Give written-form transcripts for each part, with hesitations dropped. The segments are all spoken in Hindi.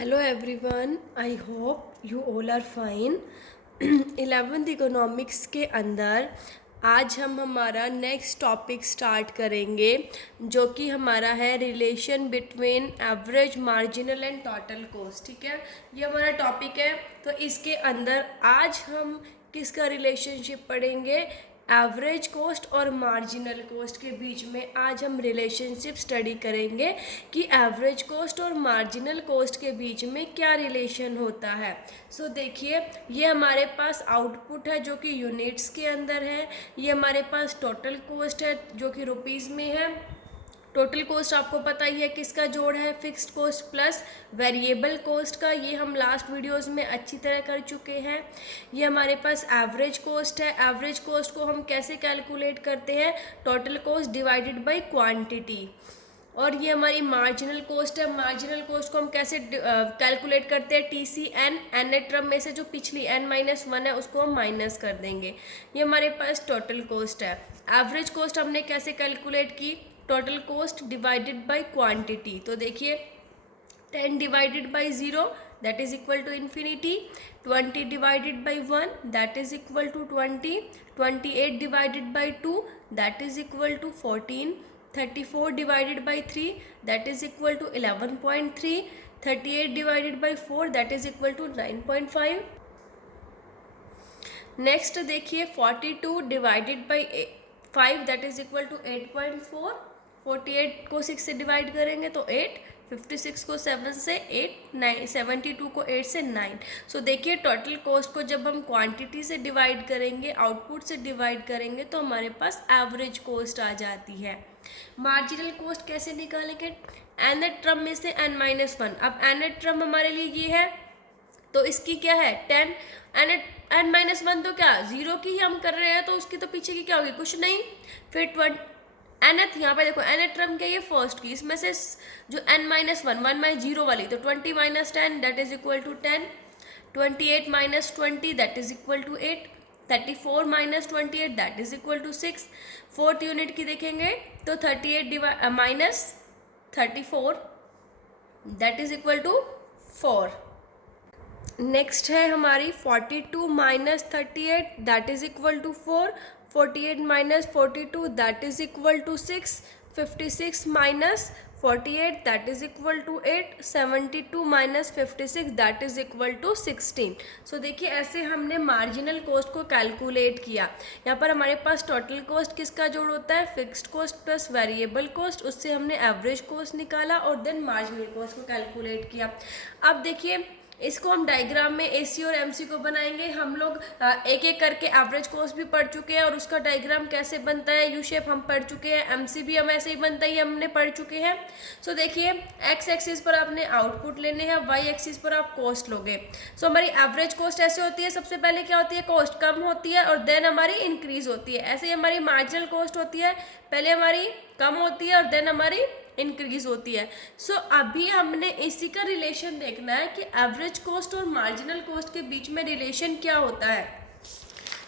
Hello everyone, I hope you all are fine. 11th economics के अंदर आज हम हमारा नेक्स्ट टॉपिक स्टार्ट करेंगे जो कि हमारा है relation between average marginal and total cost. ठीक है, ये हमारा टॉपिक है। तो इसके अंदर आज हम किसका रिलेशनशिप पढ़ेंगे? एवरेज कॉस्ट और मार्जिनल कॉस्ट के बीच में आज हम रिलेशनशिप स्टडी करेंगे कि एवरेज कॉस्ट और मार्जिनल कॉस्ट के बीच में क्या रिलेशन होता है। सो देखिए, ये हमारे पास आउटपुट है जो कि यूनिट्स के अंदर है। ये हमारे पास टोटल कॉस्ट है जो कि रुपीज़ में है। टोटल कॉस्ट आपको पता ही है किसका जोड़ है, fixed cost plus variable cost का। ये हम लास्ट वीडियोस में अच्छी तरह कर चुके हैं। ये हमारे पास एवरेज कॉस्ट है। एवरेज कॉस्ट को हम कैसे कैलकुलेट करते हैं? Total cost divided by quantity. और ये हमारी मार्जिनल कॉस्ट है। मार्जिनल कॉस्ट को हम कैसे कैलकुलेट करते हैं? TCN एन टर्म में से जो पिछली n-1 है उसको हम माइनस कर देंगे। ये हमारे पास टोटल कॉस्ट है। एवरेज कॉस्ट हमने कैसे कैलकुलेट की? Total cost divided by quantity. तो देखिए, 10 divided by 0 that is equal to infinity, 20 divided by 1 that is equal to 20, 28 divided by 2 that is equal to 14, 34 divided by 3 that is equal to 11.3, 38 divided by 4 that is equal to 9.5। Next देखिए, 42 divided by 5 that is equal to 8.4। 48 को 6 से डिवाइड करेंगे तो 8, 56 को 7 से 8, 9, 72 को 8 से 9। सो देखिए, टोटल कॉस्ट को जब हम क्वांटिटी से डिवाइड करेंगे, आउटपुट से डिवाइड करेंगे तो हमारे पास एवरेज कॉस्ट आ जाती है। मार्जिनल कॉस्ट कैसे निकालेंगे? एन टर्म में से n-1। अब एन टर्म हमारे लिए ये है तो इसकी क्या है 10, n-1 तो क्या 0 की ही हम कर रहे हैं तो उसकी तो पीछे की क्या होगी? कुछ नहीं। फिर nth, यहाँ पे देखो nth टर्म क्या है? ये फर्स्ट की। इसमें से जो n-1 वाली तो 20 minus 10 that is equal to 10, 28 minus 20 that is equal to 8, 34 minus 28 that is equal to 6। Fourth unit की देखेंगे तो 38 minus 34 that is equal to 4। Next है हमारी 42 minus 38 that is equal to 4, 48 minus 42 that is equal to 6, 56 minus 48 that is equal to 8, 72 minus 56 that is equal to 16। So देखिए, ऐसे हमने मार्जिनल कॉस्ट को कैलकुलेट किया। यहाँ पर हमारे पास टोटल कॉस्ट किसका जोड़ होता है? Fixed cost plus variable cost. उससे हमने एवरेज कॉस्ट निकाला और देन मार्जिनल कॉस्ट को कैलकुलेट किया। अब देखिए, इसको हम डायग्राम में AC और MC को बनाएंगे। हम लोग एक एक करके एवरेज कॉस्ट भी पढ़ चुके हैं और उसका डायग्राम कैसे बनता है, यू शेप हम पढ़ चुके हैं। MC भी हम ऐसे ही बनता है, हमने पढ़ चुके हैं। सो देखिए, X एक्सिस पर आपने आउटपुट लेने हैं, Y एक्सिस पर आप कॉस्ट लोगे। सो हमारी एवरेज कॉस्ट ऐसे होती है, सबसे पहले क्या होती है? कॉस्ट कम होती है और देन हमारी इंक्रीज होती है। ऐसे ही हमारी मार्जिनल कॉस्ट होती है, पहले हमारी कम होती है और देन हमारी इंक्रीज होती है। सो अभी हमने इसी का रिलेशन देखना है कि एवरेज कॉस्ट और मार्जिनल कॉस्ट के बीच में रिलेशन क्या होता है।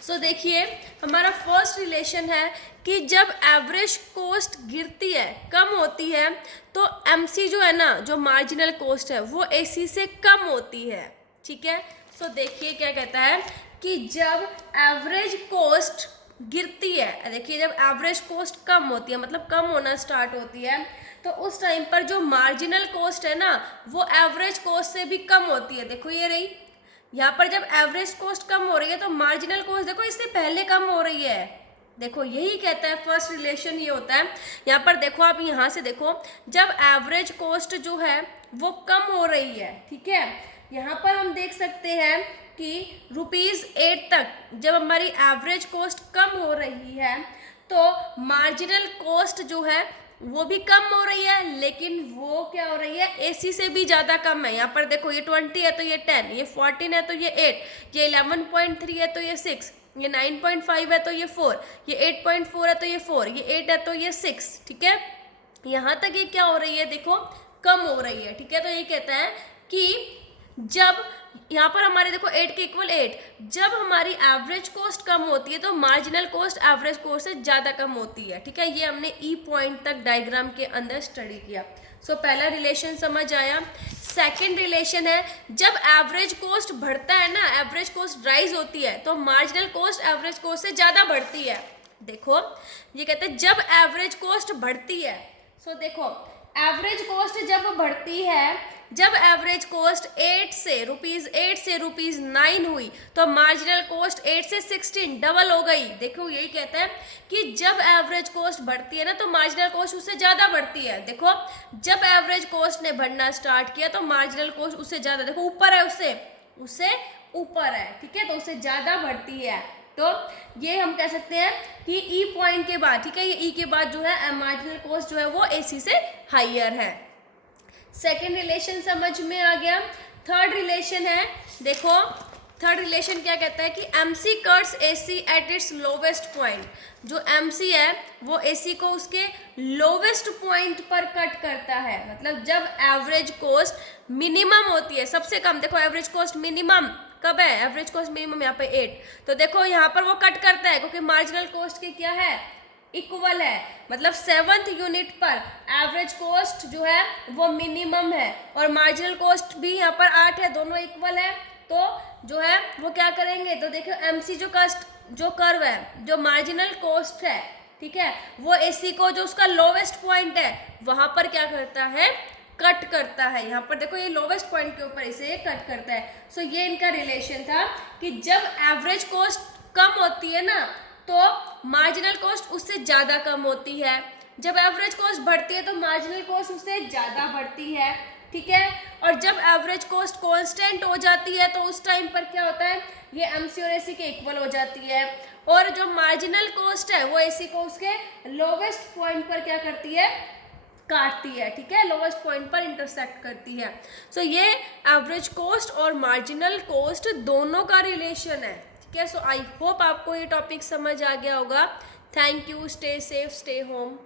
सो देखिए, हमारा फर्स्ट रिलेशन है कि जब एवरेज कॉस्ट गिरती है, कम होती है, तो MC जो है ना, जो मार्जिनल कॉस्ट है, वो AC से कम होती है। ठीक है, सो देखिए क्या कहता है कि जब एवरेज कॉस्ट गिरती है, देखिए जब एवरेज कॉस्ट कम होती है मतलब कम होना स्टार्ट होती है, तो उस टाइम पर जो मार्जिनल कॉस्ट है ना, वो एवरेज कॉस्ट से भी कम होती है। देखो ये रही, यहाँ पर जब एवरेज कॉस्ट कम हो रही है तो मार्जिनल कॉस्ट देखो इससे पहले कम हो रही है। देखो यही कहता है फर्स्ट रिलेशन, ये होता है। यहाँ पर देखो, आप यहाँ से देखो, जब एवरेज कॉस्ट जो है वो कम हो रही है, ठीक है, यहाँ पर हम देख सकते हैं कि ₹8 तक जब हमारी एवरेज कॉस्ट कम हो रही है तो मार्जिनल कॉस्ट जो है वो भी कम हो रही है, लेकिन वो क्या हो रही है? AC से भी ज़्यादा कम है। यहाँ पर देखो, ये 20 है तो ये 10, ये 14 है तो ये 8, ये 11.3 है तो ये 6, ये 9.5 है तो ये 4, ये 8.4 है तो ये 4, ये 8 है तो ये 6। ठीक है, यहाँ तक ये क्या हो रही है? देखो कम हो रही है। ठीक है, तो ये कहता है कि जब यहाँ पर हमारे देखो 8 के इक्वल 8, जब हमारी एवरेज कॉस्ट कम होती है तो मार्जिनल कॉस्ट एवरेज कॉस्ट से ज़्यादा कम होती है। ठीक है, ये हमने E पॉइंट तक डायग्राम के अंदर स्टडी किया। सो पहला रिलेशन समझ आया। सेकंड रिलेशन है, जब एवरेज कॉस्ट बढ़ता है ना, एवरेज कॉस्ट राइज होती है तो मार्जिनल कॉस्ट एवरेज कॉस्ट से ज़्यादा बढ़ती है। देखो ये कहते हैं जब एवरेज कॉस्ट बढ़ती है, सो देखो एवरेज कॉस्ट जब बढ़ती है, जब एवरेज कॉस्ट 8 से रुपीज़ 9 हुई तो मार्जिनल कॉस्ट 8 से 16 डबल हो गई। देखो यही कहते हैं कि जब एवरेज कॉस्ट बढ़ती है ना तो मार्जिनल कॉस्ट उससे ज़्यादा बढ़ती है। देखो जब एवरेज कॉस्ट ने बढ़ना स्टार्ट किया तो मार्जिनल कॉस्ट उससे ज़्यादा, देखो ऊपर है, उससे ऊपर है, ठीक है, तो उससे ज़्यादा बढ़ती है। तो ये हम कह सकते हैं कि ई पॉइंट के बाद, ठीक है, ये ई के बाद जो है मार्जिनल कॉस्ट जो है वो एसी से हाइयर है। सेकेंड रिलेशन समझ में आ गया। थर्ड रिलेशन है, देखो थर्ड रिलेशन क्या कहता है कि MC cuts AC at its lowest point. जो MC है वो AC को उसके लोवेस्ट पॉइंट पर कट करता है। मतलब जब एवरेज कॉस्ट मिनिमम होती है, सबसे कम, देखो एवरेज कॉस्ट मिनिमम कब है, एवरेज कॉस्ट मिनिमम यहाँ पे 8, तो देखो यहाँ पर वो कट करता है क्योंकि मार्जिनल कॉस्ट के क्या है, इक्वल है। मतलब 7th यूनिट पर एवरेज कॉस्ट जो है वो मिनिमम है और मार्जिनल कॉस्ट भी यहाँ पर 8 है, दोनों इक्वल है। तो जो है वो क्या करेंगे, तो देखो MC जो कर्व है, जो मार्जिनल कॉस्ट है, ठीक है, वो AC को जो उसका लोवेस्ट पॉइंट है वहां पर क्या करता है, कट करता है। यहाँ पर देखो ये लोवेस्ट पॉइंट के ऊपर इसे कट करता है। सो ये इनका रिलेशन था कि जब एवरेज कॉस्ट कम होती है ना तो मार्जिनल कॉस्ट उससे ज़्यादा कम होती है, जब एवरेज कॉस्ट बढ़ती है तो मार्जिनल कॉस्ट उससे ज़्यादा बढ़ती है, ठीक है। और जब एवरेज कॉस्ट कांस्टेंट हो जाती है तो उस टाइम पर क्या होता है, ये MC और AC के इक्वल हो जाती है और जो मार्जिनल कॉस्ट है वो AC को उसके लोवेस्ट पॉइंट पर क्या करती है, काटती है, ठीक है, लोवेस्ट पॉइंट पर इंटरसेक्ट करती है। सो ये एवरेज कॉस्ट और मार्जिनल कॉस्ट दोनों का रिलेशन है, ठीक है। सो आई होप आपको ये टॉपिक समझ आ गया होगा। Thank you, stay safe, stay home.